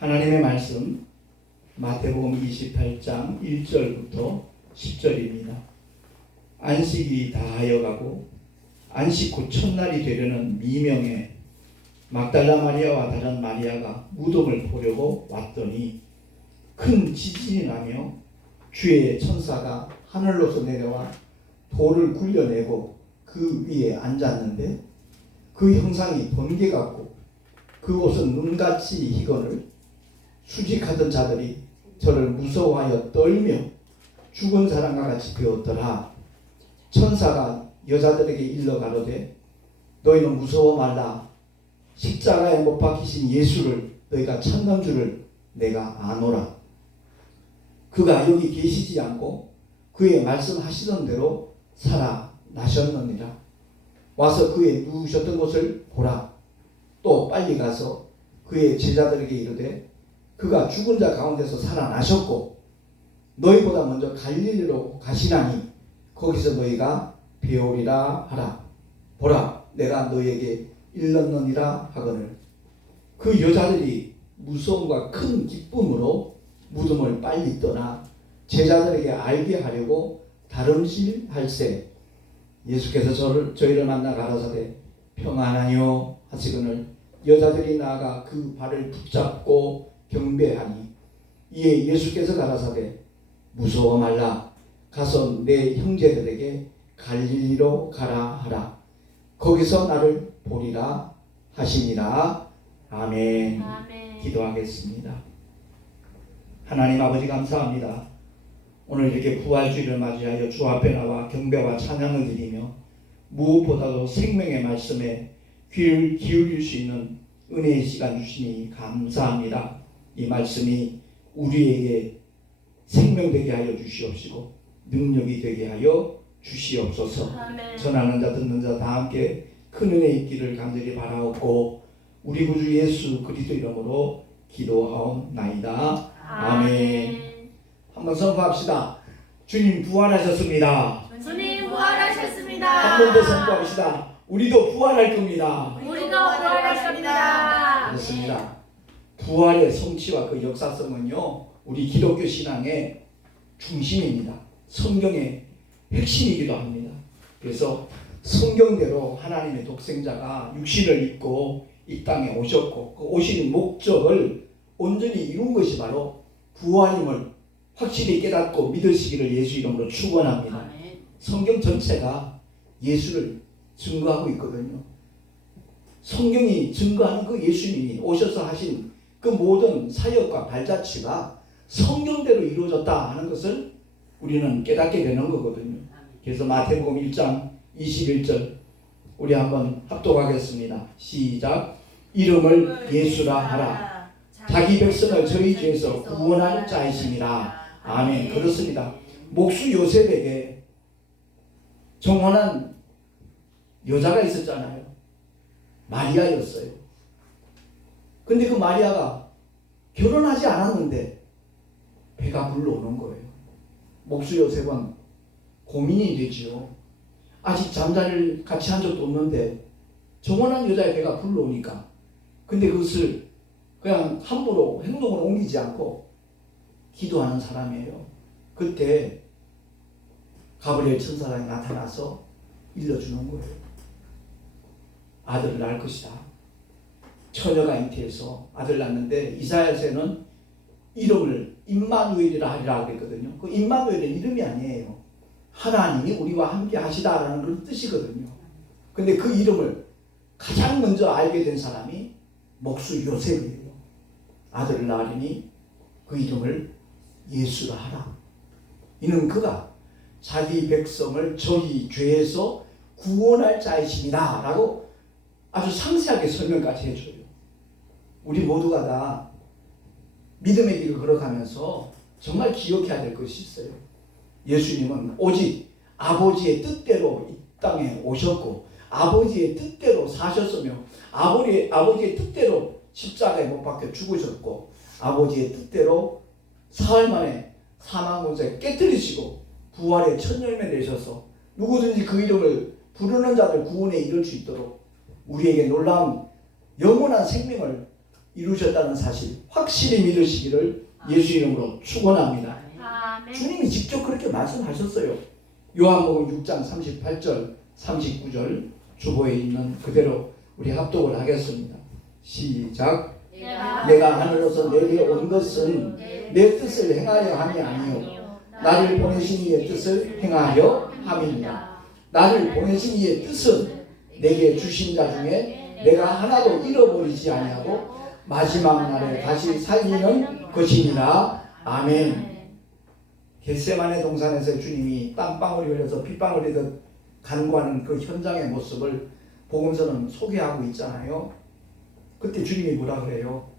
하나님의 말씀 마태복음 28장 1절부터 10절입니다. 안식이 다하여가고 안식 후 첫날이 되려는 미명에 막달라 마리아와 다른 마리아가 무덤을 보려고 왔더니 큰 지진이 나며 주의 천사가 하늘로서 내려와 돌을 굴려내고 그 위에 앉았는데 그 형상이 번개 같고 그 옷은 눈같이 희건을 수직하던 자들이 저를 무서워하여 떨며 죽은 사람과 같이 되었더라. 천사가 여자들에게 일러 가로되 너희는 무서워 말라. 십자가에 못 박히신 예수를 너희가 찾는 줄을 내가 아노라. 그가 여기 계시지 않고 그의 말씀하시던 대로 살아나셨느니라. 와서 그의 누우셨던 곳을 보라. 또 빨리 가서 그의 제자들에게 이르되 그가 죽은 자 가운데서 살아나셨고 너희보다 먼저 갈릴리로 가시나니 거기서 너희가 배우리라 하라. 보라, 내가 너희에게 일렀느니라 하거늘. 그 여자들이 무서움과 큰 기쁨으로 무덤을 빨리 떠나 제자들에게 알게 하려고 다름질할세. 예수께서 저희를 만나 가라사대 평안하뇨 하시거늘 여자들이 나아가 그 발을 붙잡고 경배하니 이에 예수께서 가라사대 무서워 말라. 가서 내 형제들에게 갈릴리로 가라 하라. 거기서 나를 보리라 하시니라. 아멘. 아멘. 기도하겠습니다. 하나님 아버지 감사합니다. 오늘 이렇게 부활주일을 맞이하여 주 앞에 나와 경배와 찬양을 드리며 무엇보다도 생명의 말씀에 귀를 기울일 수 있는 은혜의 시간 주시니 감사합니다. 이 말씀이 우리에게 생명되게 하여 주시옵시고 능력이 되게 하여 주시옵소서. 아멘. 전하는 자 듣는 자 다 함께 큰 은혜 있기를 간절히 바라옵고 우리 구주 예수 그리스도 이름으로 기도하옵나이다. 아멘. 한번 선포합시다. 주님 부활하셨습니다. 주님 부활하셨습니다. 한 번 더 선포합시다. 우리도 부활할 겁니다. 우리도 부활하셨습니다. 그렇습니다. 부활의 성취와 그 역사성은요, 우리 기독교 신앙의 중심입니다. 성경의 핵심이기도 합니다. 그래서 성경대로 하나님의 독생자가 육신을 입고 이 땅에 오셨고 그 오신 목적을 온전히 이룬 것이 바로 부활임을 확실히 깨닫고 믿으시기를 예수 이름으로 축원합니다. 아멘. 성경 전체가 예수를 증거하고 있거든요. 성경이 증거하는 그 예수님이 오셔서 하신 그 모든 사역과 발자취가 성경대로 이루어졌다 하는 것을 우리는 깨닫게 되는 거거든요. 그래서 마태복음 1장 21절 우리 한번 합독하겠습니다. 시작. 이름을 예수라 하라. 자기 백성을 저희 죄에서 구원할 자이심이라. 아멘. 그렇습니다. 목수 요셉에게 정혼한 여자가 있었잖아요. 마리아였어요. 근데 그 마리아가 결혼하지 않았는데 배가 불러오는 거예요. 목수 요셉은 고민이 되지요. 아직 잠자리를 같이 한 적도 없는데 정혼한 여자의 배가 불러오니까 근데 그것을 그냥 함부로 행동으로 옮기지 않고 기도하는 사람이에요. 그때 가브리엘 천사가 나타나서 일러주는 거예요. 아들을 낳을 것이다. 처녀가 잉태해서 아들 낳는데 이사야서에는 이름을 임마누엘이라 하리라 그랬거든요. 그 임마누엘은 이름이 아니에요. 하나님이 우리와 함께 하시다라는 그런 뜻이거든요. 근데 그 이름을 가장 먼저 알게 된 사람이 목수 요셉이에요. 아들을 낳으리니 그 이름을 예수라 하라. 이는 그가 자기 백성을 저희 죄에서 구원할 자이십니다 라고 아주 상세하게 설명까지 해줘요. 우리 모두가 다 믿음의 길을 걸어가면서 정말 기억해야 될 것이 있어요. 예수님은 오직 아버지의 뜻대로 이 땅에 오셨고 아버지의 뜻대로 사셨으며 아버지의 뜻대로 십자가에 못 박혀 죽으셨고 아버지의 뜻대로 사흘 만에 사망문에 깨뜨리시고 부활의 첫 열매 내셔서 누구든지 그 이름을 부르는 자들 구원에 이를 수 있도록 우리에게 놀라운 영원한 생명을 이루셨다는 사실 확실히 믿으시기를 예수 이름으로 축원합니다. 아멘. 주님이 직접 그렇게 말씀하셨어요. 요한복음 6장 38절 39절 주보에 있는 그대로 우리 합독을 하겠습니다. 시작. 내가 하늘로서 내게 온 것은 내 뜻을 행하여 함이 아니요 나를 보내신 이의 뜻을 행하여 함이니라. 나를 보내신 이의 뜻은 내게 주신 자 중에 내가 하나도 잃어버리지 아니하고 마지막 날에 다시 살리는 것이니라. 아멘. 겟세마네 동산에서 주님이 땀방울이 흘려서 핏방울이 흘려서 간구하는 그 현장의 모습을 복음서는 소개하고 있잖아요. 그때 주님이 뭐라 그래요?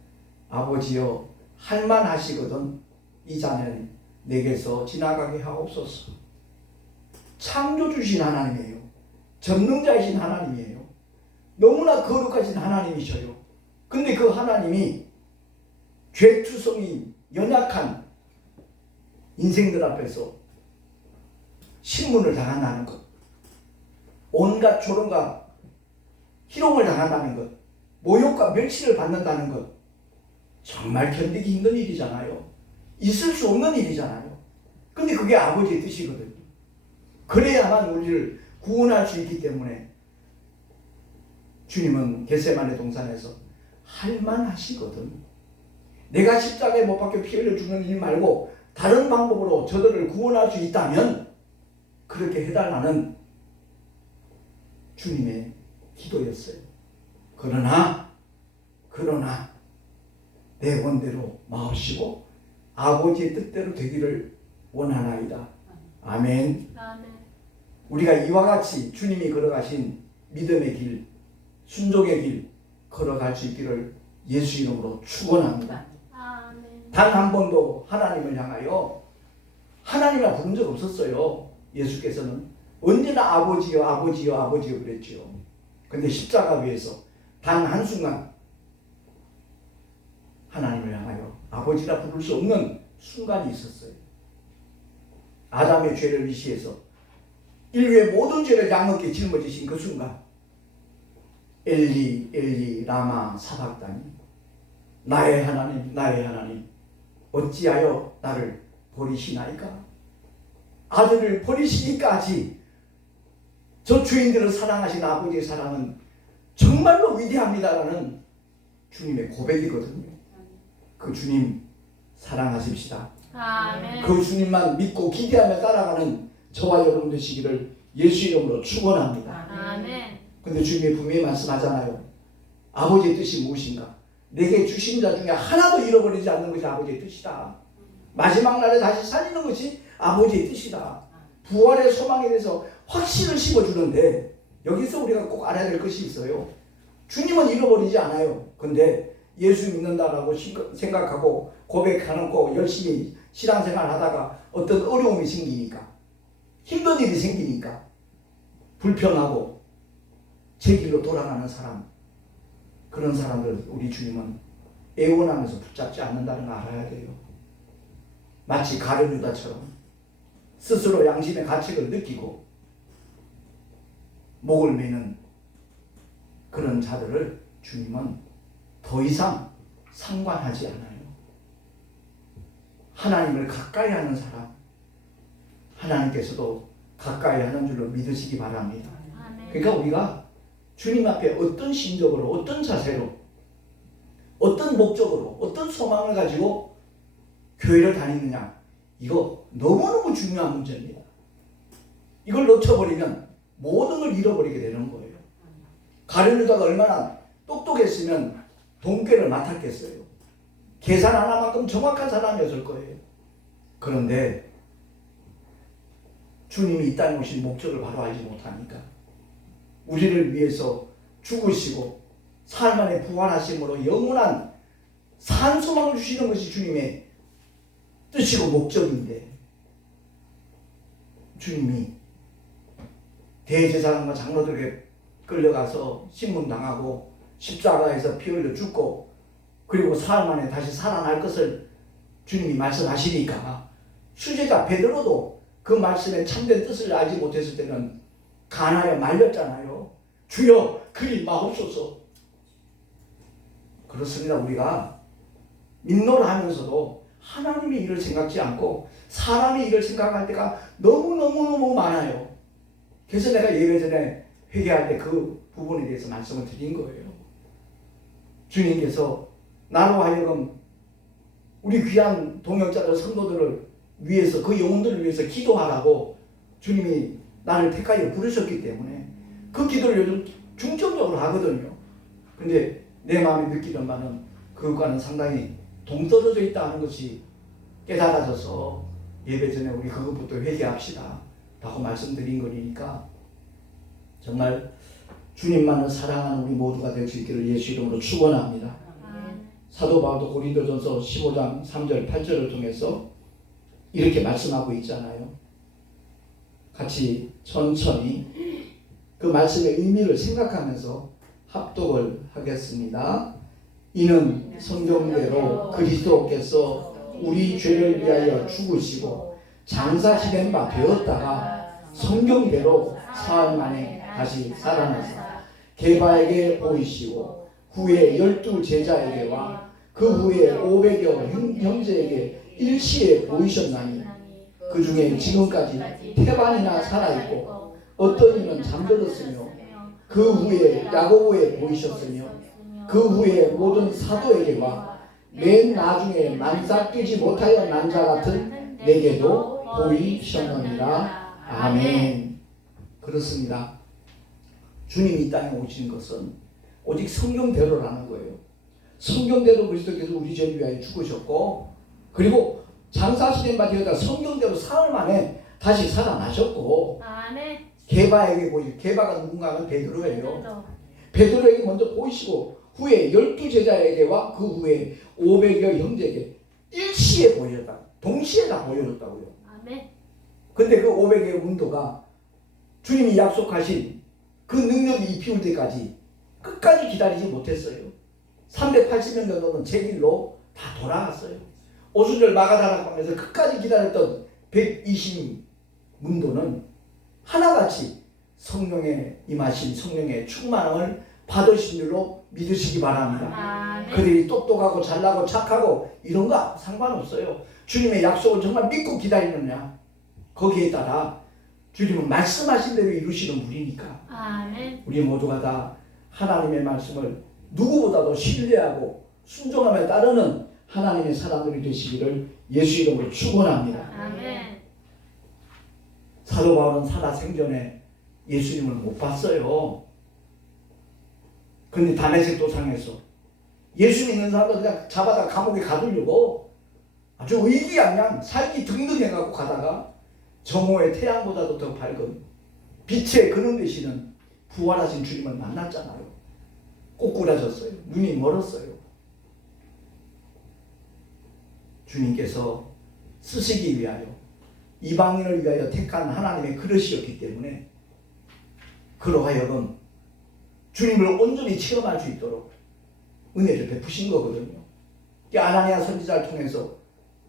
아버지여 할만하시거든 이 잔을 내게서 지나가게 하옵소서. 창조주신 하나님이에요. 전능자이신 하나님이에요. 너무나 거룩하신 하나님이셔요. 근데 그 하나님이 죄투성이 연약한 인생들 앞에서 신문을 당한다는 것, 온갖 조롱과 희롱을 당한다는 것, 모욕과 멸시를 받는다는 것, 정말 견디기 힘든 일이잖아요. 있을 수 없는 일이잖아요. 근데 그게 아버지의 뜻이거든요. 그래야만 우리를 구원할 수 있기 때문에 주님은 겟세마네 동산에서 할만하시거든. 내가 십자가에 못 박혀 피 흘려 죽는 일 말고 다른 방법으로 저들을 구원할 수 있다면 그렇게 해달라는 주님의 기도였어요. 그러나 내 원대로 마옵시고 아버지의 뜻대로 되기를 원하나이다. 아멘. 아멘. 우리가 이와 같이 주님이 걸어가신 믿음의 길, 순종의 길 걸어갈 수 있기를 예수 이름으로 축원합니다. 아멘. 단 한 번도 하나님을 향하여 하나님이라 부른 적 없었어요. 예수께서는 언제나 아버지요 아버지요 아버지요 그랬지요. 근데 십자가 위에서 단 한순간 하나님을 향하여 아버지라 부를 수 없는 순간이 있었어요. 아담의 죄를 위시해서 인류의 모든 죄를 양어깨 짊어지신 그 순간 엘리 엘리 라마 사박다니 나의 하나님 나의 하나님 어찌하여 나를 버리시나이까. 아들을 버리시기까지 저 죄인들을 사랑하신 아버지의 사랑은 정말로 위대합니다라는 주님의 고백이거든요. 그 주님 사랑하십시다. 아멘. 그 주님만 믿고 기대하며 따라가는 저와 여러분 되시기를 예수 이름으로 축원합니다. 아멘. 근데 주님이 분명히 말씀하잖아요. 아버지의 뜻이 무엇인가? 내게 주신 자 중에 하나도 잃어버리지 않는 것이 아버지의 뜻이다. 마지막 날에 다시 살리는 것이 아버지의 뜻이다. 부활의 소망에 대해서 확신을 심어주는데 여기서 우리가 꼭 알아야 될 것이 있어요. 주님은 잃어버리지 않아요. 근데 예수 믿는다라고 생각하고 고백하고 열심히 신앙생활 하다가 어떤 어려움이 생기니까 힘든 일이 생기니까 불평하고 제 길로 돌아가는 사람, 그런 사람들 우리 주님은 애원하면서 붙잡지 않는다는 걸 알아야 돼요. 마치 가룟 유다처럼 스스로 양심의 가책을 느끼고 목을 매는 그런 자들을 주님은 더 이상 상관하지 않아요. 하나님을 가까이 하는 사람, 하나님께서도 가까이 하는 줄로 믿으시기 바랍니다. 아멘. 그러니까 우리가 주님 앞에 어떤 심적으로, 어떤 자세로, 어떤 목적으로, 어떤 소망을 가지고 교회를 다니느냐, 이거 너무너무 중요한 문제입니다. 이걸 놓쳐버리면 모든 걸 잃어버리게 되는 거예요. 가룟 유다가 얼마나 똑똑했으면 돈꾀를 맡았겠어요. 계산 하나만큼 정확한 사람이었을 거예요. 그런데 주님이 이 땅에 오신 목적을 바로 알지 못하니까 우리를 위해서 죽으시고 사흘 만에 부활하심으로 영원한 산 소망을 주시는 것이 주님의 뜻이고 목적인데 주님이 대제사장과 장로들에게 끌려가서 신문당하고 십자가에서 피 흘려 죽고 그리고 사흘 만에 다시 살아날 것을 주님이 말씀하시니까 수제자 베드로도 그 말씀의 참된 뜻을 알지 못했을 때는 간하여 말렸잖아요. 주여 그리 마옵소서. 그렇습니다. 우리가 믿노라 하면서도 하나님의 일을 생각지 않고 사람의 일을 생각할 때가 너무너무 많아요. 그래서 내가 예배 전에 회개할 때 그 부분에 대해서 말씀을 드린 거예요. 주님께서 나로 하여금 우리 귀한 동역자들 성도들을 위해서 그 영혼들을 위해서 기도하라고 주님이 나를 택하여 부르셨기 때문에 그 기도를 요즘 중점적으로 하거든요. 근데 내 마음에 느끼는 바는 그것과는 상당히 동떨어져 있다는 것이 깨달아져서 예배 전에 우리 그것부터 회개합시다 라고 말씀드린 거니까 정말 주님만을 사랑하는 우리 모두가 될 수 있기를 예수 이름으로 축원합니다. 사도 바울도 고린도전서 15장 3절 8절을 통해서 이렇게 말씀하고 있잖아요. 같이 천천히 그 말씀의 의미를 생각하면서 합독을 하겠습니다. 이는 성경대로 그리스도께서 우리 죄를 위하여 죽으시고 장사시된 바 되었다가 성경대로 사흘 만에 다시 살아나사 게바에게 보이시고 후에 12 제자에게와 그 후에 500여 형제에게 일시에 보이셨나니 그 중에 지금까지 태반이나 살아있고 어떤 이는 잠들었으며 그 후에 야고보에 보이셨으며 그 후에 모든 사도에게와 맨 나중에 만사 뛰지 못하여 난 자 같은 내게도 보이셨느니라. 아멘. 그렇습니다. 주님이 이 땅에 오신 것은 오직 성경대로라는 거예요. 성경대로 그리스도께서 우리 죄를 위하여 죽으셨고 그리고 장사시된 바 되었다 성경대로 사흘 만에 다시 살아나셨고 게바에게 보이시고 게바가 누군가 하면 베드로예요. 베드로에게 먼저 보이시고 후에 12 제자에게와 그 후에 500여 형제에게 일시에 보이셨다. 동시에 다 보여줬다고요. 근데 그 500의 문도가 주님이 약속하신 그 능력이 입히울 때까지 끝까지 기다리지 못했어요. 380년 정도는 제 길로 다 돌아갔어요. 오순절 마가다락방에서 끝까지 기다렸던 120 문도는 하나같이 성령의 임하신 성령의 충만함을 받으신 줄로 믿으시기 바랍니다. 그들이 똑똑하고 잘나고 착하고 이런 거 상관없어요. 주님의 약속을 정말 믿고 기다리느냐 거기에 따라 주님은 말씀하신 대로 이루시는 분이니까 우리 모두가 다 하나님의 말씀을 누구보다도 신뢰하고 순종하며 따르는 하나님의 사람들이 되시기를 예수 이름으로 축원합니다. 사도 바울은 살아생전에 예수님을 못 봤어요. 그런데 다메섹 도상에서 예수 믿는 사람들 그냥 잡아다 감옥에 가두려고 아주 의기양양 살기 등등해갖고 가다가 정오의 태양보다도 더 밝은 빛의 그늘 되시는 부활하신 주님을 만났잖아요. 꼬꾸라졌어요. 눈이 멀었어요. 주님께서 쓰시기 위하여 이방인을 위하여 택한 하나님의 그릇이었기 때문에 그로 하여금 주님을 온전히 체험할 수 있도록 은혜를 베푸신 거거든요. 아나니아 선지자를 통해서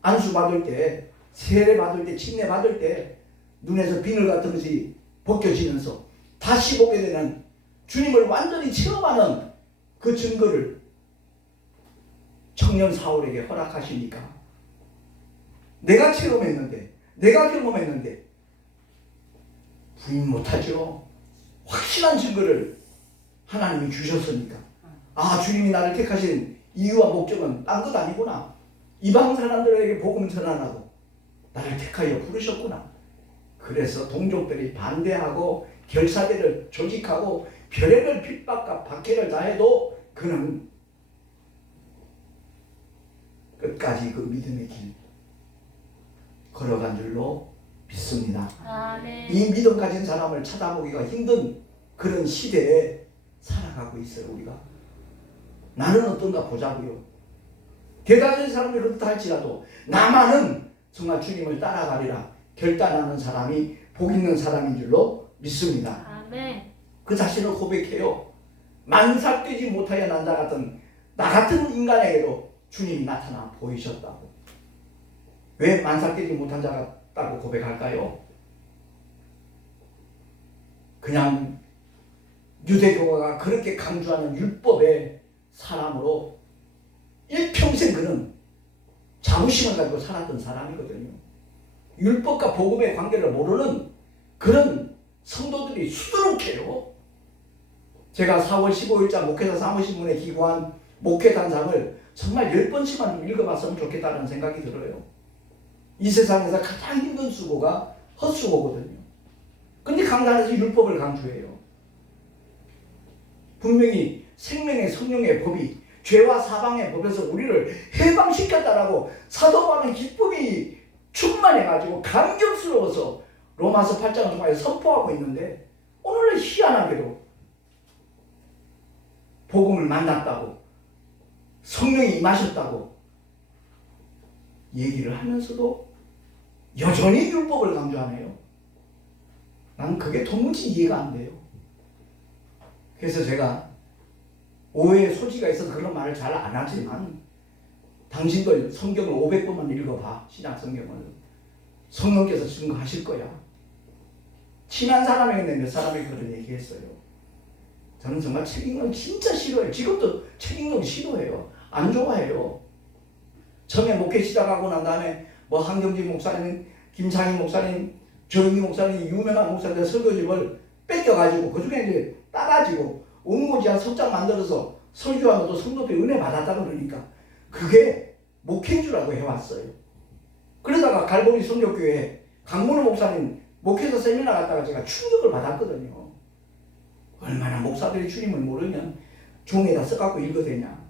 안수 받을 때, 세례 받을 때, 침례 받을 때 눈에서 비늘 같은 것이 벗겨지면서 다시 보게 되는 주님을 완전히 체험하는 그 증거를 청년 사울에게 허락하시니까 내가 체험했는데, 내가 경험했는데 부인 못하죠. 확실한 증거를 하나님이 주셨으니까 주님이 나를 택하신 이유와 목적은 딴 것 아니구나. 이방 사람들에게 복음 전하라고 나를 택하여 부르셨구나. 그래서 동족들이 반대하고 결사대를 조직하고 별의별 핍박과 박해를 다해도 그는 끝까지 그 믿음의 길 걸어간 줄로 믿습니다. 이 믿음 가진 사람을 찾아보기가 힘든 그런 시대에 살아가고 있어요. 우리가 나는 어떤가 보자고요. 대다수의 사람이 그렇다 할지라도 나만은 정말 주님을 따라가리라 결단하는 사람이 복 있는 사람인 줄로 믿습니다. 그 자신을 고백해요. 만삭되지 못하여 난 자 같은 나 같은 인간에게도 주님이 나타나 보이셨다고. 왜 만삭되지 못한 자 같다고 고백할까요? 그냥 유대교가 그렇게 강조하는 율법의 사람으로 일평생 그는 자부심을 가지고 살았던 사람이거든요. 율법과 복음의 관계를 모르는 그런 성도들이 수두룩해요. 제가 4월 15일자 목회자 사무신문에 기고한 목회단상을 정말 10번씩만 읽어봤으면 좋겠다는 생각이 들어요. 이 세상에서 가장 힘든 수고가 헛수고거든요. 근데 강단에서 율법을 강조해요. 분명히 생명의 성령의 법이 죄와 사방의 법에서 우리를 해방시켰다라고 사도 바울은 기쁨이 충만해가지고 감격스러워서 로마서 8장을 통하여 선포하고 있는데, 오늘은 희한하게도 복음을 만났다고 성령이 임하셨다고 얘기를 하면서도 여전히 율법을 강조하네요. 난 그게 도무지 이해가 안 돼요. 그래서 제가 오해의 소지가 있어서 그런 말을 잘 안 하지만, 당신들 성경을 500번만 읽어봐. 신약 성경을. 성령께서 증거하실 거야. 친한 사람에게 몇 사람에게 그런 얘기했어요. 저는 정말 책 읽는 거 진짜 싫어해요. 지금도 책 읽는 거 싫어해요. 안 좋아해요. 처음에 목회 시작하고 난 다음에 뭐 한경진 목사님, 김창희 목사님, 조영기 목사님, 유명한 목사님들 설교집을 뺏겨가지고 그중에 이제 따가지고 원고지한 석장 만들어서 설교하면 또 성도들이 은혜 받았다 그러니까 그게 목회인 줄 알고 해왔어요. 그러다가 갈보리 성교교회 강문호 목사님 목회자 세미나 갔다가 제가 충격을 받았거든요. 얼마나 목사들이 주님을 모르면 종에다 써갖고 읽어대냐.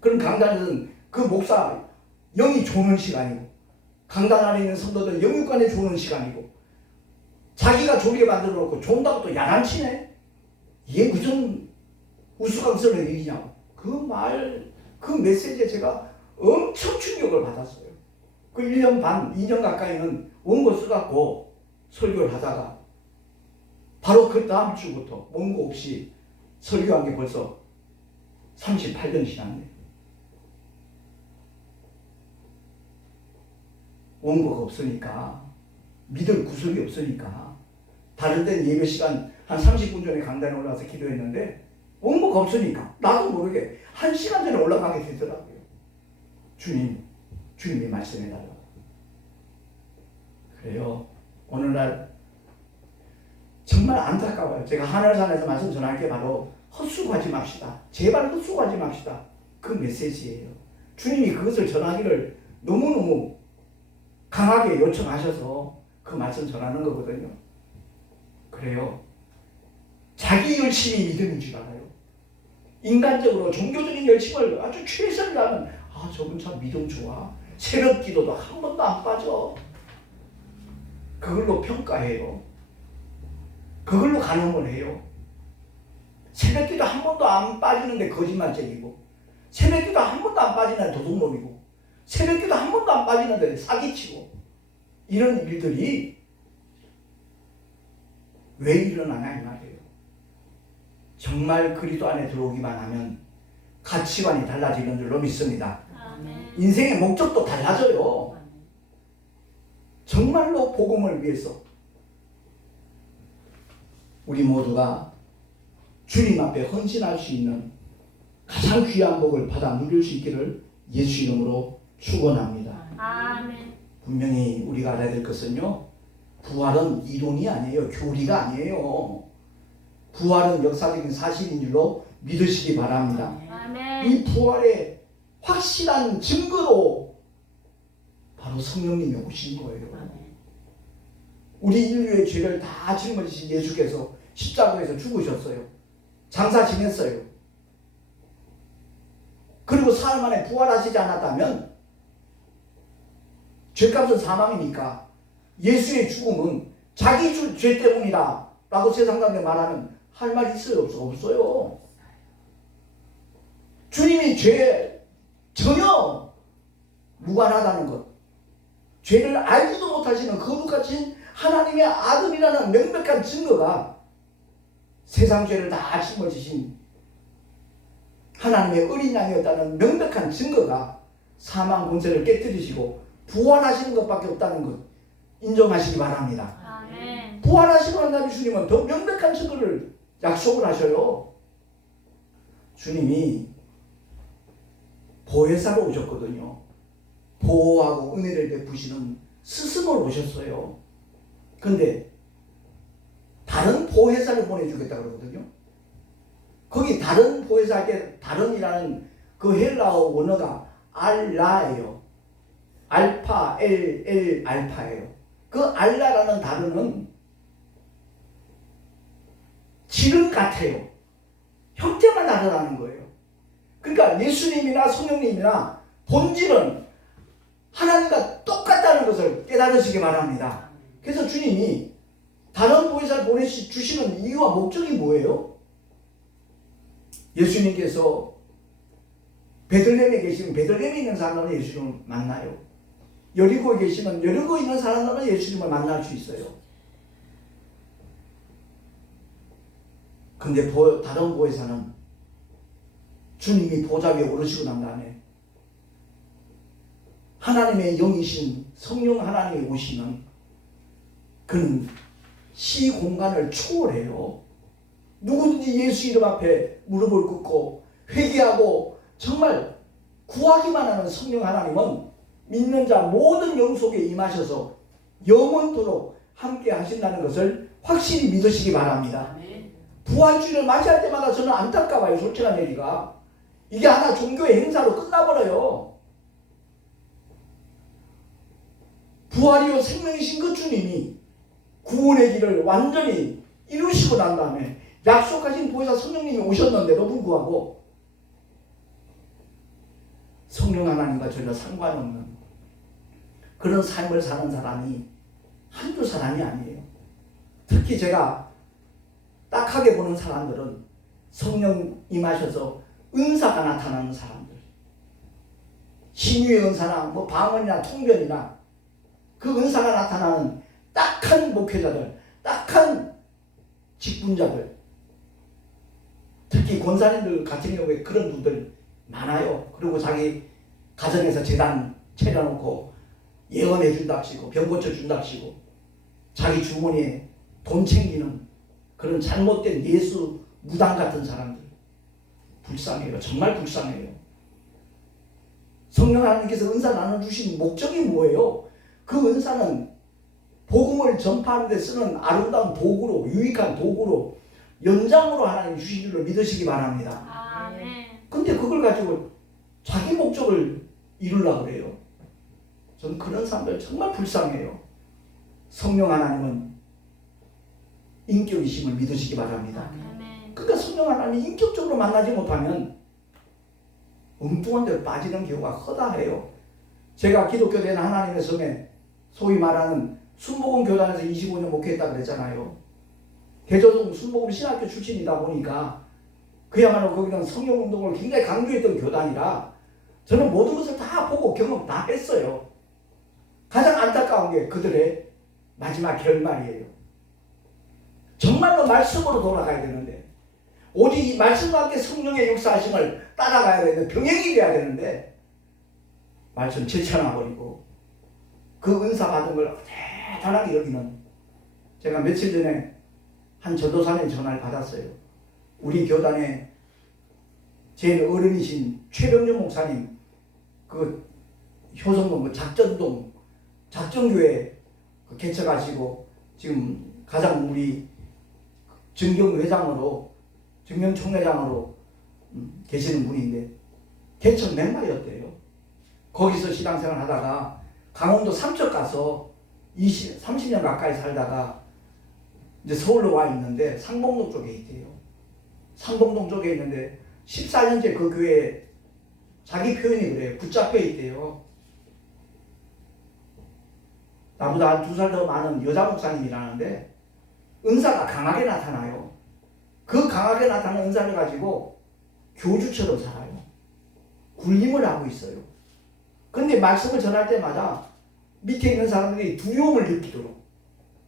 그럼 강단에서는 그 목사 영이 조는 시간이고, 강단 안에 있는 성도들 영육간에 조는 시간이고, 자기가 졸게 만들어 놓고 존다고 또 야단치네. 이게 무슨 우스꽝스러운 일이냐고. 그 메시지에 제가 엄청 충격을 받았어요. 그 1년 반, 2년 가까이는 원고 써갖고 설교를 하다가 바로 그 다음 주부터 원고 없이 설교한 게 벌써 38년 지났네요. 원고가 없으니까, 믿을 구석이 없으니까, 다른 때는 예배 시간 한 30분 전에 강단에 올라가서 기도했는데 원고가 없으니까 나도 모르게 1시간 전에 올라가게 되더라고요. 주님이 말씀해달라고. 그래요. 오늘날 정말 안타까워요. 제가 하늘산에서 말씀 전할 게 바로 헛수고하지 맙시다. 제발 헛수고하지 맙시다. 그 메시지예요. 주님이 그것을 전하기를 너무너무 강하게 요청하셔서 그 말씀 전하는 거거든요. 그래요. 자기 열심이 믿음인 줄 알아요. 인간적으로 종교적인 열심을 아주 최선을 다하면, 아, 저분 참 믿음 좋아. 새벽 기도도 한 번도 안 빠져. 그걸로 평가해요. 그걸로 간음을 해요. 새벽 기도 한 번도 안 빠지는데 거짓말쟁이고, 새벽 기도 한 번도 안 빠지는데 도둑놈이고, 새벽 기도 한 번도 안 빠지는데 사기치고, 이런 일들이 왜 일어나냐 이 말이에요. 정말 그리스도 안에 들어오기만 하면 가치관이 달라지는 줄로 믿습니다. 아멘. 인생의 목적도 달라져요. 정말로 복음을 위해서 우리 모두가 주님 앞에 헌신할 수 있는 가장 귀한 복을 받아 누릴 수 있기를 예수 이름으로 축원합니다. 아멘. 분명히 우리가 알아야 될 것은요, 부활은 이론이 아니에요. 교리가 아니에요. 부활은 역사적인 사실인 줄로 믿으시기 바랍니다. 아멘. 이 부활의 확실한 증거로 바로 성령님이 오신 거예요. 우리 인류의 죄를 다 짊어지신 예수께서 십자가에서 죽으셨어요. 장사 지냈어요. 그리고 사흘 만에 부활하시지 않았다면 죄값은 사망이니까 예수의 죽음은 자기 죄 때문이다 라고 세상 가운데 말하면 할 말 있어요? 없어요. 주님이 죄 전혀 무관하다는 것, 죄를 알지도 못하시는 거룩하신 하나님의 아들이라는 명백한 증거가, 세상 죄를 다 짊어지신 하나님의 어린 양이었다는 명백한 증거가 사망 권세를 깨뜨리시고 부활하시는 것밖에 없다는 것 인정하시기 바랍니다. 아멘. 부활하시고 난 다음에 주님은 더 명백한 증거를 약속을 하셔요. 주님이 보혜사로 오셨거든요. 보호하고 은혜를 베푸시는 스승으로 오셨어요. 근데 다른 보혜사를 보내주겠다 그러거든요. 거기 다른 보혜사에게 다른이라는 그 헬라어 원어가 알라예요. 알파, 엘, 알파예요. 그 알라라는 단어는 질은 같아요. 형태만 다르다는 거예요. 그러니까 예수님이나 성령님이나 본질은 하나님과 똑같다는 것을 깨달으시기 바랍니다. 그래서 주님이 다른 보혜사를 보내주시는 이유와 목적이 뭐예요? 예수님께서 베들레헴에 계시면 베들레헴에 있는 사람들은 예수님을 만나요. 여리고에 계시면 여리고에 있는 사람들은 예수님을 만날 수 있어요. 근데 다른 보혜사는 주님이 보좌 위에 오르시고 난 다음에 하나님의 영이신 성령 하나님이 오시면 그는 시공간을 초월해요. 누구든지 예수 이름 앞에 무릎을 꿇고 회개하고 정말 구하기만 하는 성령 하나님은 믿는 자 모든 영 속에 임하셔서 영원토록 함께 하신다는 것을 확실히 믿으시기 바랍니다. 부활주일을 맞이할 때마다 저는 안타까워요. 솔직한 얘기가. 이게 하나 종교의 행사로 끝나버려요. 부활이요 생명이신 그 주님이 구원의 길을 완전히 이루시고 난 다음에 약속하신 보혜사 성령님이 오셨는데도 불구하고 성령 하나님과 전혀 상관없는 그런 삶을 사는 사람이 한두 사람이 아니에요. 특히 제가 딱하게 보는 사람들은 성령 임하셔서 은사가 나타나는 사람들, 신유의 은사나 뭐 방언이나 통변이나 그 은사가 나타나는 딱한 목회자들, 딱한 직분자들, 특히 권사님들 같은 경우에 그런 분들 많아요. 그리고 자기 가정에서 재단 차려놓고 예언해 준답시고 병 고쳐준답시고 자기 주머니에 돈 챙기는 그런 잘못된 예수 무당 같은 사람들 불쌍해요. 정말 불쌍해요. 성령 하나님께서 은사 나눠주신 목적이 뭐예요? 그 은사는 복음을 전파하는 데 쓰는 아름다운 도구로, 유익한 도구로, 연장으로 하나님 주신 줄로 믿으시기 바랍니다. 아멘. 근데 그걸 가지고 자기 목적을 이루려고 그래요. 저는 그런 사람들 정말 불쌍해요. 성령 하나님은 인격이심을 믿으시기 바랍니다. 아멘. 그러니까 성령 하나님이 인격적으로 만나지 못하면 엉뚱한 데로 빠지는 경우가 허다해요. 제가 기독교 된 하나님의 성에 소위 말하는 순복음 교단에서 25년 목회했다 그랬잖아요. 대저동 순복음 신학교 출신이다 보니까 그야말로 거기는 성령 운동을 굉장히 강조했던 교단이라 저는 모든 것을 다 보고 경험 다 했어요. 가장 안타까운 게 그들의 마지막 결말이에요. 정말로 말씀으로 돌아가야 되는데 오직 이 말씀과 함께 성령의 역사하심을 따라가야 되는데 병행이 돼야 되는데 말씀 제쳐놔버리고 그 은사 받은 걸 대단하게 여기는 제가 며칠 전에 한 전도사님 전화를 받았어요. 우리 교단에 제일 어른이신 최병준 목사님 그 효성동 그 작전교회 개척하시고 지금 가장 우리 증경회장으로 증경총회장으로 계시는 분인데 개척 멤버였대요. 거기서 신앙생활 하다가 강원도 삼척 가서 30년 가까이 살다가 이제 서울로 와 있는데 상봉동 쪽에 있대요. 상봉동 쪽에 있는데 14년째 그 교회에 자기 표현이 그래요. 붙잡혀 있대요. 나보다 한 2살 더 많은 여자 목사님이라는데 은사가 강하게 나타나요. 그 강하게 나타나는 은사를 가지고 교주처럼 살아요. 군림을 하고 있어요. 근데 말씀을 전할 때마다 밑에 있는 사람들이 두려움을 느끼도록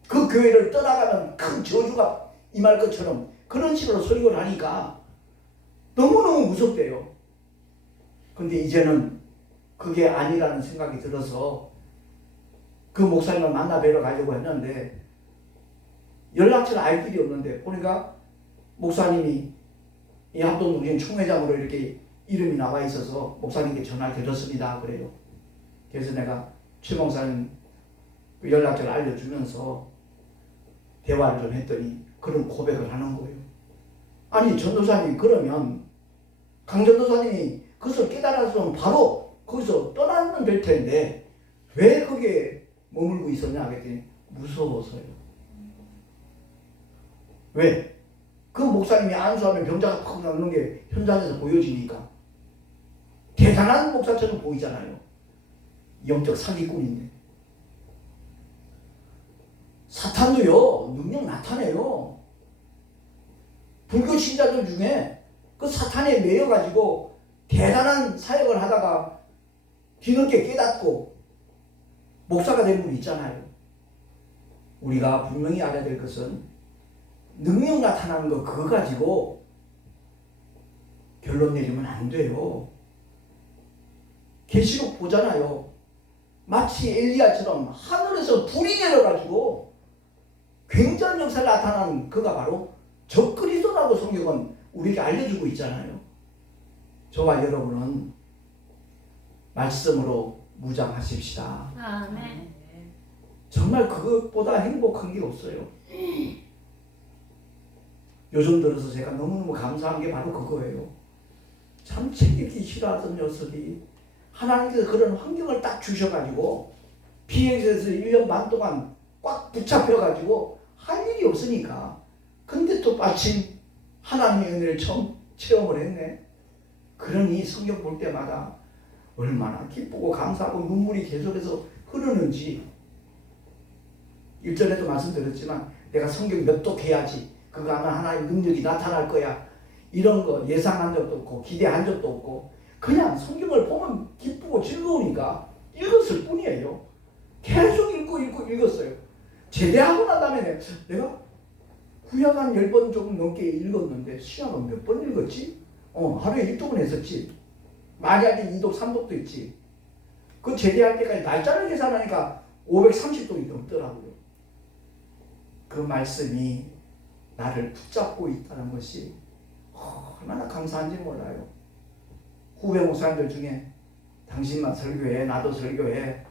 그 교회를 떠나가면 큰 저주가 임할 것처럼 그런 식으로 설교를 하니까 너무너무 무섭대요. 근데 이제는 그게 아니라는 생각이 들어서 그 목사님을 만나 뵈러 가려고 했는데 연락처를 알 길이 없는데 보니까 목사님이 이 합동동진 총회장으로 이렇게 이름이 나와 있어서 목사님께 전화를 드렸습니다. 그래요. 그래서 내가 최 목사님 그 연락처를 알려주면서 대화를 좀 했더니 그런 고백을 하는 거예요. 아니 전도사님, 그러면 강전도사님이 그것을 깨달아서 바로 거기서 떠나면 될 텐데 왜 거기에 머물고 있었냐 그랬더니 무서워서요. 왜? 그 목사님이 안수하면 병자가 팍 나오는 게 현장에서 보여지니까 대단한 목사처럼 보이잖아요. 영적 사기꾼인데. 사탄도요 능력 나타내요. 불교 신자들 중에 그 사탄에 매여가지고 대단한 사역을 하다가 뒤늦게 깨닫고 목사가 된 분 있잖아요. 우리가 분명히 알아야 될 것은 능력 나타나는 거 그거 가지고 결론 내리면 안 돼요. 계시록 보잖아요. 마치 엘리야처럼 하늘에서 불이 내려가지고 굉장한 역사를 나타나는 그가 바로 적그리스도라고 성경은 우리에게 알려주고 있잖아요. 저와 여러분은 말씀으로 무장하십시다. 아멘. 정말 그것보다 행복한 게 없어요. 요즘 들어서 제가 너무너무 감사한 게 바로 그거예요. 참 책 읽기 싫어하던 녀석이 하나님께서 그런 환경을 딱 주셔가지고 비행소에서 1년 반 동안 꽉 붙잡혀가지고 할 일이 없으니까 근데 또 마침 하나님의 은혜를 처음 체험을 했네. 그러니 성경 볼 때마다 얼마나 기쁘고 감사하고 눈물이 계속해서 흐르는지 1절에도 말씀드렸지만 내가 성경 몇 독 해야지 그거 하나 하나의 능력이 나타날 거야 이런 거 예상한 적도 없고 기대한 적도 없고 그냥 성경을 보면 기쁘고 즐거우니까 읽었을 뿐이에요. 계속 읽고 읽었어요. 제대하고 난 다음에 내가 구약 한 10번 조금 넘게 읽었는데 신약은 몇 번 읽었지? 하루에 1독은 했었지. 만약에 2독 3독도 있지. 그 제대할 때까지 날짜를 계산하니까 530독이 넘더라고요. 그 말씀이 나를 붙잡고 있다는 것이 얼마나 감사한지 몰라요. 후배 목사님들 중에 당신만 설교해 나도 설교해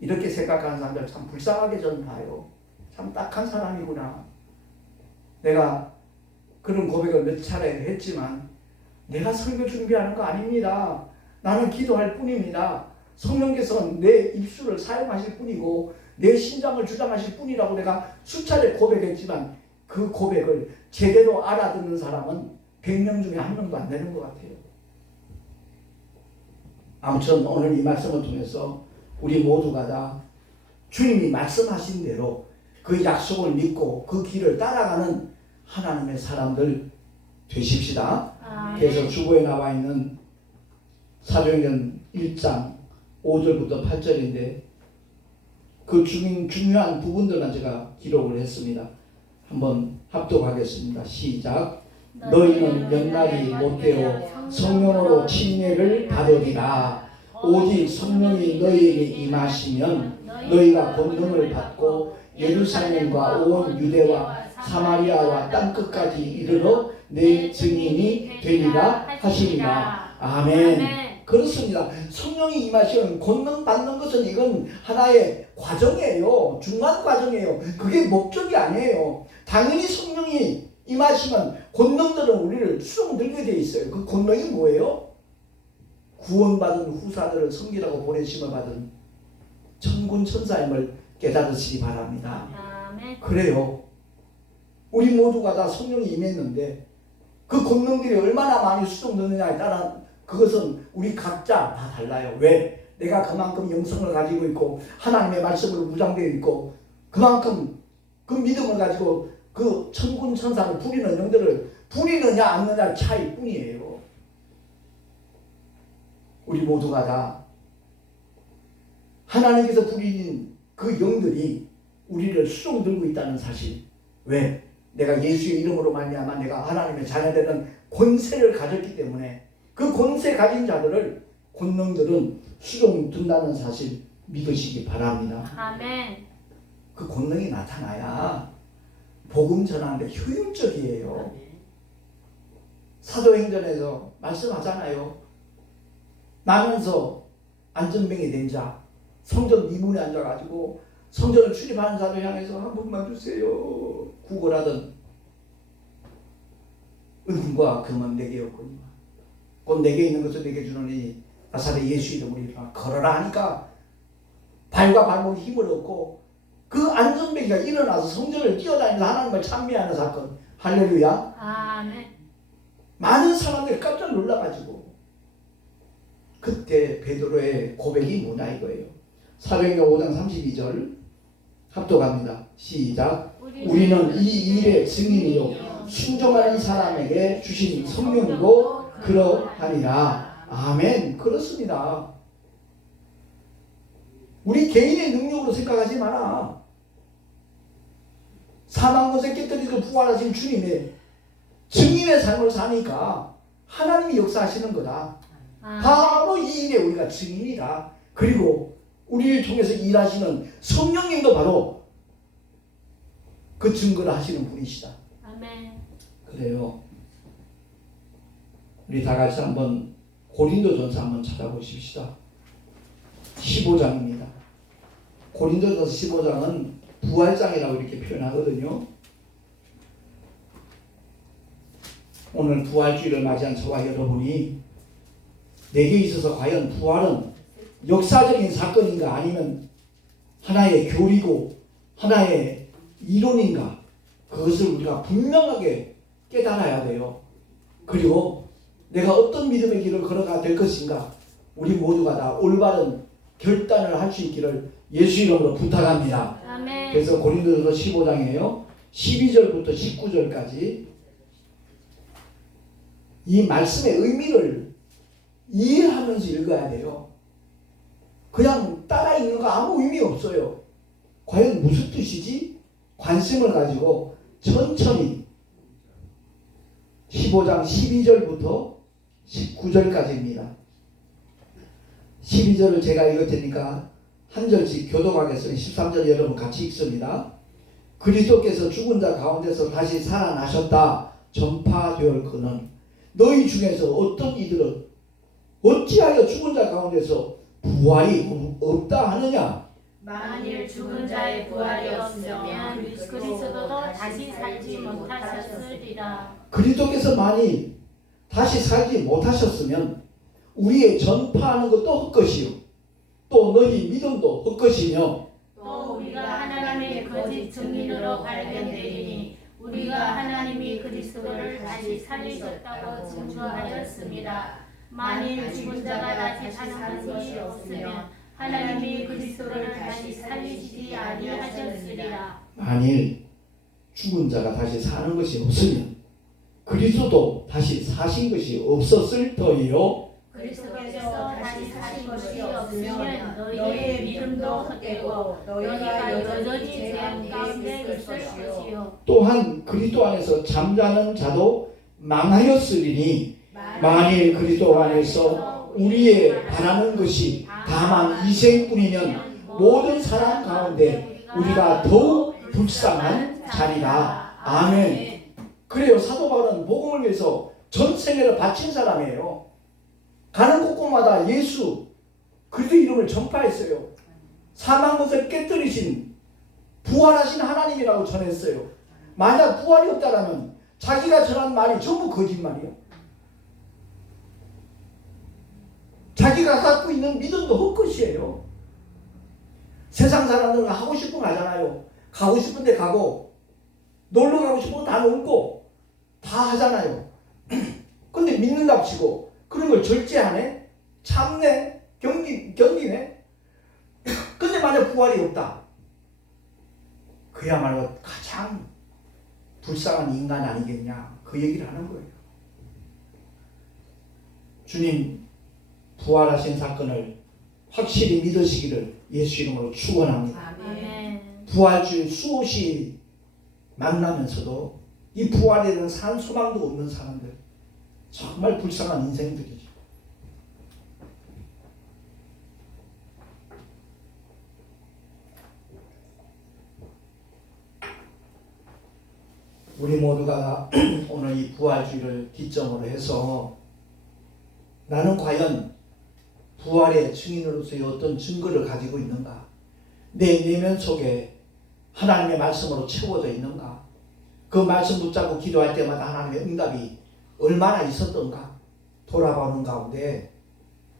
이렇게 생각하는 사람들 참 불쌍하게 저는 봐요. 참 딱한 사람이구나. 내가 그런 고백을 몇 차례 했지만 내가 설교 준비하는 거 아닙니다. 나는 기도할 뿐입니다. 성령께서 내 입술을 사용하실 뿐이고 내 신장을 주장하실 뿐이라고 내가 수차례 고백했지만 그 고백을 제대로 알아듣는 사람은 100명 중에 1명도 안 되는 것 같아요. 아무튼 오늘 이 말씀을 통해서 우리 모두가 다 주님이 말씀하신 대로 그 약속을 믿고 그 길을 따라가는 하나님의 사람들 되십시다. 그래서 주보에 나와 있는 사도행전 1장 5절부터 8절인데 그 중요한 부분들만 제가 기록을 했습니다. 한번 합독하겠습니다. 시작. 너희는 연날이 못되어 성령으로 침례를 받으리라. 오직 성령이 너희에게 임하시면 너희가 권능을 받고 예루살렘과 온 유대와 사마리아와 땅끝까지 이르러 내 증인이 되리라 하시니라. 아멘. 그렇습니다. 성령이 임하시면 권능 받는 것은 이건 하나의 과정이에요. 중간 과정이에요. 그게 목적이 아니에요. 당연히 성령이 임하시면 권능들은 우리를 수용들게 돼 있어요. 그 권능이 뭐예요? 구원받은 후사들을 섬기라고 보내심을 받은 천군 천사임을 깨달으시기 바랍니다. 아멘. 그래요. 우리 모두가 다 성령이 임했는데 그 권능들이 얼마나 많이 수용되느냐에 따라 그것은 우리 각자 다 달라요. 왜? 내가 그만큼 영성을 가지고 있고 하나님의 말씀으로 무장되어 있고 그만큼 그 믿음을 가지고 그 천군 천사를 부리는 영들을 부리느냐 않느냐 차이 뿐이에요. 우리 모두가 다 하나님께서 부리는 그 영들이 우리를 수종들고 있다는 사실. 왜? 내가 예수의 이름으로 말미암아 내가 하나님의 자녀되는 권세를 가졌기 때문에 그 권세 가진 자들을 권능들은 수종둔다는 사실 믿으시기 바랍니다. 아멘. 그 권능이 나타나야 복음 전하는데 효율적이에요. 사도행전에서 말씀하잖아요. 나면서 안전병이 된 자, 성전 미문에 앉아가지고 성전을 출입하는 자를 향해서 한 번만 주세요 구걸하던 은과 금은 내게 없거니와 곧 내게 있는 것을 내게 주노니 나사렛 예수 이름으로 일어나 걸어라 하니까 발과 발목에 힘을 얻고 그 안전뱅이가 일어나서 성전을 뛰어다니면서 하나님을 찬미하는 사건. 할렐루야. 아멘. 많은 사람들이 깜짝 놀라가지고 그때 베드로의 고백이 뭐냐 이거예요. 사도행전 5장 32절 합독합니다. 시작. 우리는 이 일의 증인이요 순종하는 사람에게 주신 성령도 그러하니라. 아멘. 그렇습니다. 우리 개인의 능력으로 생각하지 마라. 사망 것에 깨뜨리고 부활하신 주님의 증인의 삶을 사니까 하나님이 역사하시는 거다. 바로 이 일에 우리가 증인이다. 그리고 우리를 통해서 일하시는 성령님도 바로 그 증거를 하시는 분이시다. 아멘. 그래요. 우리 다 같이 한번 고린도전서 한번 찾아보십시다. 15장입니다. 고린도전서 15장은 부활장이라고 이렇게 표현하거든요. 오늘 부활주의를 맞이한 저와 여러분이 내게 있어서 과연 부활은 역사적인 사건인가 아니면 하나의 교리고 하나의 이론인가 그것을 우리가 분명하게 깨달아야 돼요. 그리고 내가 어떤 믿음의 길을 걸어가 될 것인가 우리 모두가 다 올바른 결단을 할 수 있기를 예수 이름으로 부탁합니다. 아멘. 그래서 고린도전서 15장이에요. 12절부터 19절까지 이 말씀의 의미를 이해하면서 읽어야 돼요. 그냥 따라 읽는 거 아무 의미 없어요. 과연 무슨 뜻이지? 관심을 가지고 천천히 15장 12절부터 19절까지입니다. 12절을 제가 읽을 테니까 한 절씩 교독하겠습니다. 13절 여러분 같이 읽습니다. 그리스도께서 죽은 자 가운데서 다시 살아나셨다 전파되었 그는 너희 중에서 어떤 이들은 어찌하여 죽은 자 가운데서 부활이 없다 하느냐? 만일 죽은 자의 부활이 없으면 그리스도도 다시 살지 못하셨으리라. 그리스도께서 만일 다시 살지 못하셨으면 우리의 전파하는 것도 헛것이요 또 너희 믿음도 헛것이며 또 우리가 하나님의 거짓 증인으로 발견되리니 우리가 하나님이 그리스도를 다시 살리셨다고 증거하였습니다. 만일 죽은 자가 다시 사는 것이 없으면 하나님이 그리스도를 다시 살리시지 아니하셨으리라. 만일 죽은 자가 다시 사는 것이 없으면 그리스도도 다시 사신 것이 없었을 터이요 그리스도께서 다시 사신 것이 없으면 너희의 믿음도 헛되고 너희가 여전히 죄악 가운데 있을 것이요 또한 그리스도 안에서 잠자는 자도 망하였으리니 만일 그리스도 안에서 우리의 바라는 것이 다만 이생뿐이면 모든 사람 가운데 우리가 더욱 불쌍한 자리라. 아멘. 그래요. 사도 바울은 복음을 위해서 전 생애를 바친 사람이에요. 가는 곳곳마다 예수 그리스도 이름을 전파했어요. 사망 것을 깨뜨리신 부활하신 하나님이라고 전했어요. 만약 부활이 없다라면 자기가 전한 말이 전부 거짓말이에요. 자기가 갖고 있는 믿음도 헛것이에요. 세상 사람들은 하고 싶은 거 하잖아요. 가고 싶은 데 가고 놀러 가고 싶은 거 다 놀고 다 하잖아요. 근데 믿는답시고 그런 걸 절제하네? 참네? 견디네? 근데 만약 부활이 없다. 그야말로 가장 불쌍한 인간 아니겠냐. 그 얘기를 하는 거예요. 주님 부활하신 사건을 확실히 믿으시기를 예수 이름으로 축원합니다. 아멘. 부활주의 수없이 만나면서도 이 부활에 대한 산 소망도 없는 사람들 정말 불쌍한 인생들이죠. 우리 모두가 오늘 이 부활주의를 기점으로 해서 나는 과연 부활의 증인으로서의 어떤 증거를 가지고 있는가? 내 내면 속에 하나님의 말씀으로 채워져 있는가? 그 말씀 붙잡고 기도할 때마다 하나님의 응답이 얼마나 있었던가 돌아보는 가운데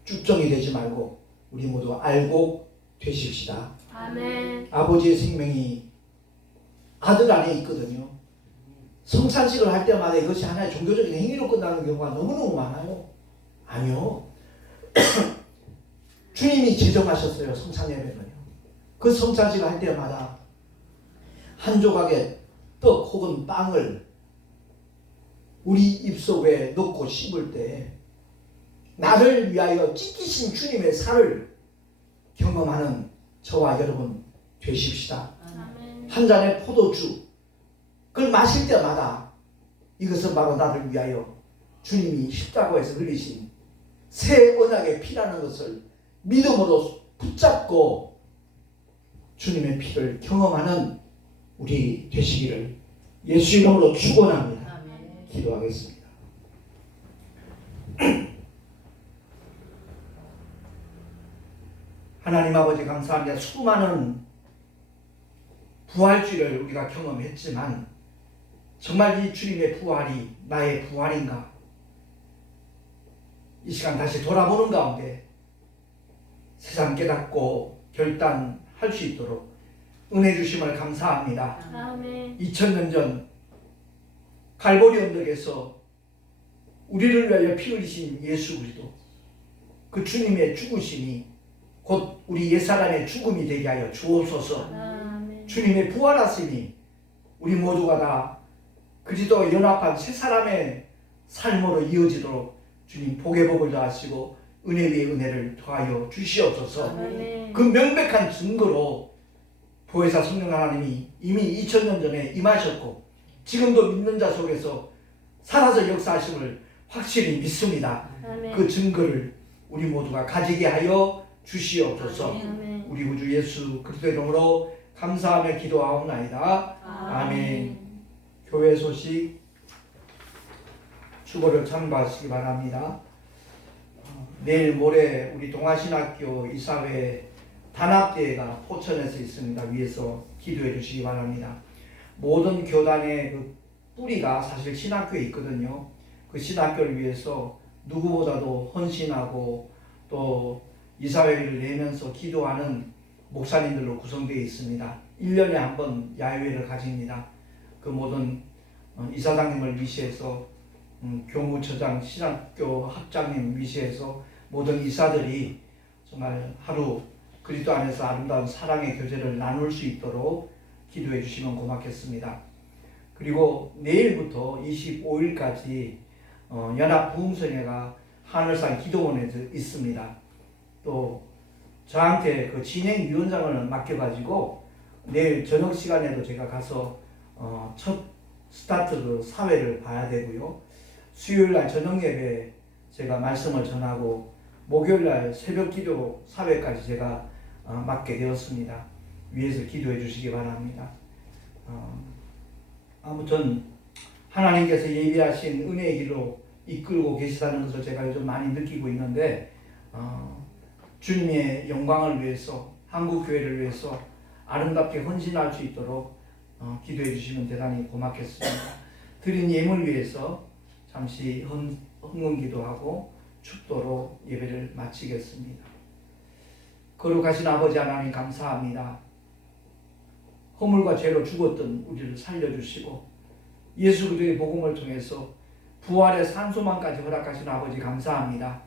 쭉정이 되지 말고 우리 모두 알고 되십시다. 아멘. 아버지의 생명이 아들 안에 있거든요. 성찬식을 할 때마다 이것이 하나의 종교적인 행위로 끝나는 경우가 너무너무 많아요. 아니요. 주님이 제정하셨어요. 성찬 예배는요. 그 성찬식을 할 때마다 한 조각의 떡 혹은 빵을 우리 입속에 넣고 씹을 때 나를 위하여 찢기신 주님의 살을 경험하는 저와 여러분 되십시다. 아멘. 한 잔의 포도주 그걸 마실 때마다 이것은 바로 나를 위하여 주님이 십자가에서 흘리신 새 언약의 피라는 것을 믿음으로 붙잡고 주님의 피를 경험하는 우리 되시기를 예수 이름으로 축원합니다. 아멘. 기도하겠습니다. 하나님 아버지 감사합니다. 수많은 부활주를 우리가 경험했지만 정말 이 주님의 부활이 나의 부활인가? 이 시간 다시 돌아보는 가운데 세상 깨닫고 결단할 수 있도록 은혜 주심을 감사합니다. 아멘. 2000년 전 갈보리 언덕에서 우리를 위하여 피 흘리신 예수 그리스도 그 주님의 죽으심이 곧 우리 옛사람의 죽음이 되게 하여 주옵소서. 아멘. 주님의 부활하심이 우리 모두가 다 그리스도와 연합한 새 사람의 삶으로 이어지도록 주님 복의 복을 더하시고 은혜 위에 은혜를 더하여 주시옵소서. 아멘. 그 명백한 증거로 보혜사 성령 하나님이 이미 2000년 전에 임하셨고 지금도 믿는 자 속에서 살아서 역사하심을 확실히 믿습니다. 아멘. 그 증거를 우리 모두가 가지게 하여 주시옵소서. 아멘. 우리 구주 예수 그리스도의 이름으로 감사하며 기도하옵나이다. 아멘. 교회 소식 주보를 참고하시기 바랍니다. 내일 모레 우리 동아신학교 이사회 단합대회가 포천에서 있습니다. 위에서 기도해 주시기 바랍니다. 모든 교단의 그 뿌리가 사실 신학교에 있거든요. 그 신학교를 위해서 누구보다도 헌신하고 또 이사회를 내면서 기도하는 목사님들로 구성되어 있습니다. 1년에 한 번 야유회를 가집니다. 그 모든 이사장님을 위시해서 교무처장, 신학교 학장님 위시해서 모든 이사들이 정말 하루 그리스도 안에서 아름다운 사랑의 교제를 나눌 수 있도록 기도해 주시면 고맙겠습니다. 그리고 내일부터 25일까지 연합 부흥성회가 하늘산 기도원에서 있습니다. 또 저한테 그 진행위원장을 맡겨가지고 내일 저녁 시간에도 제가 가서 첫 스타트 그 사회를 봐야 되고요. 수요일날 저녁 예배 제가 말씀을 전하고 목요일날 새벽 기도 사회까지 제가 맡게 되었습니다. 위에서 기도해 주시기 바랍니다. 아무튼 하나님께서 예비하신 은혜의 길로 이끌고 계시다는 것을 제가 요즘 많이 느끼고 있는데 주님의 영광을 위해서 한국교회를 위해서 아름답게 헌신할 수 있도록 기도해 주시면 대단히 고맙겠습니다. 드린 예물 위해서 잠시 헌금기도하고 축도로 예배를 마치겠습니다. 거룩하신 아버지 하나님 감사합니다. 허물과 죄로 죽었던 우리를 살려주시고 예수 그리스도의 복음을 통해서 부활의 산소만까지 허락하신 아버지 감사합니다.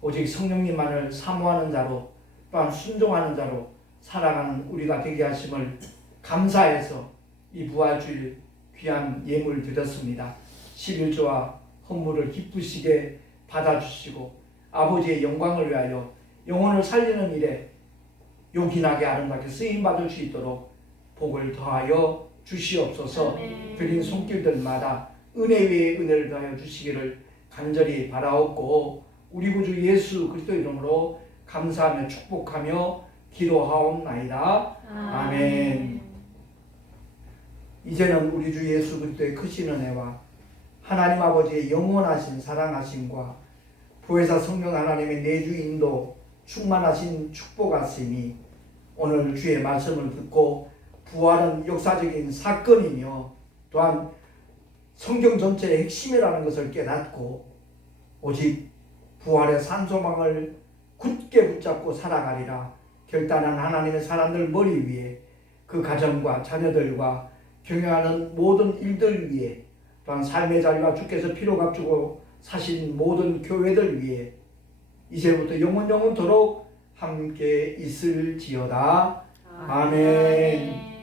오직 성령님만을 사모하는 자로 또한 순종하는 자로 살아가는 우리가 되게 하심을 감사해서 이 부활주일 귀한 예물 드렸습니다. 11조와 헌물을 기쁘시게 받아주시고 아버지의 영광을 위하여 영혼을 살리는 일에 요긴하게 아름답게 쓰임받을 수 있도록 복을 더하여 주시옵소서. 드린 손길들마다 은혜 위에 은혜를 더하여 주시기를 간절히 바라옵고 우리 구주 예수 그리스도 이름으로 감사하며 축복하며 기도하옵나이다. 아멘. 이제는 우리 주 예수 그리스도의 크신 은혜와 하나님 아버지의 영원하신 사랑하심과 보혜사 성령 하나님의 내주 인도 충만하신 축복하심이 오늘 주의 말씀을 듣고 부활은 역사적인 사건이며 또한 성경 전체의 핵심이라는 것을 깨닫고 오직 부활의 산소망을 굳게 붙잡고 살아가리라 결단한 하나님의 사람들 머리 위에 그 가정과 자녀들과 경영하는 모든 일들 위에 또한 삶의 자리와 주께서 피로 값주고 사신 모든 교회들 위에 이제부터 영원토록 함께 있을지어다. 아멘.